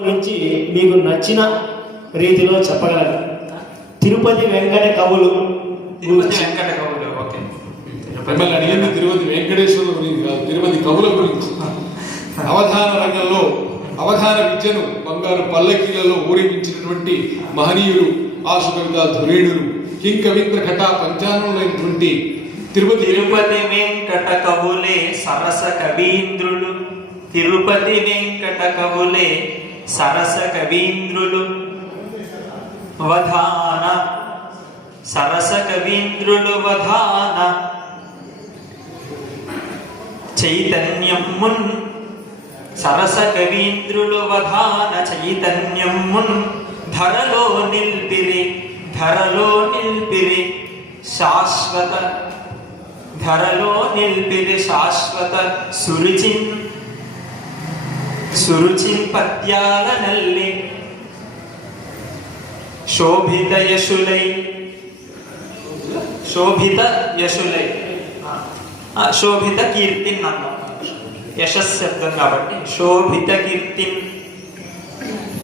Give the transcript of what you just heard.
గురించి మీకు నచ్చిన రీతిలో చెప్పగలరు. తిరుపతి వెంకట కవులు. తిరుపతి వెంకట కవులు. ఓకే, మిమ్మల్ని అడిగింది తిరుపతి వెంకటేశ్వరుల గురించి కాదు, తిరుపతి కవుల గురించి. అవధాన రంగంలో అవధాన విద్యను బంగారు పల్లకీలలో ఊరేగించినటువంటి మహనీయులు, ఆశు కవితా ధురేణులు, కింకవింద్ర ఘటా పంచానంలోటువంటి తిరుపతి వెంకట కవులే సరస కవీంద్రులు. తిరుపతి వెంకట కవులే సరస కవీంద్రులు. వధాన సరస కవీంద్రులు వధాన చైతన్యమున్. సరస కవీంద్రులు వధాన చైతన్యమున్ ధరలో నిల్పిరి. ధరలో నిల్పిరి శాశ్వత. ధరలో నిల్పిరి శాశ్వత సురుచిన్. సురుచిన్ పద్యాల నల్లి శోభిత యశులై. శోభిత యశులై, శోభిత కీర్తిన్ అన్నాం. యశశబ్దం కాబట్టి శోభిత కీర్తిన్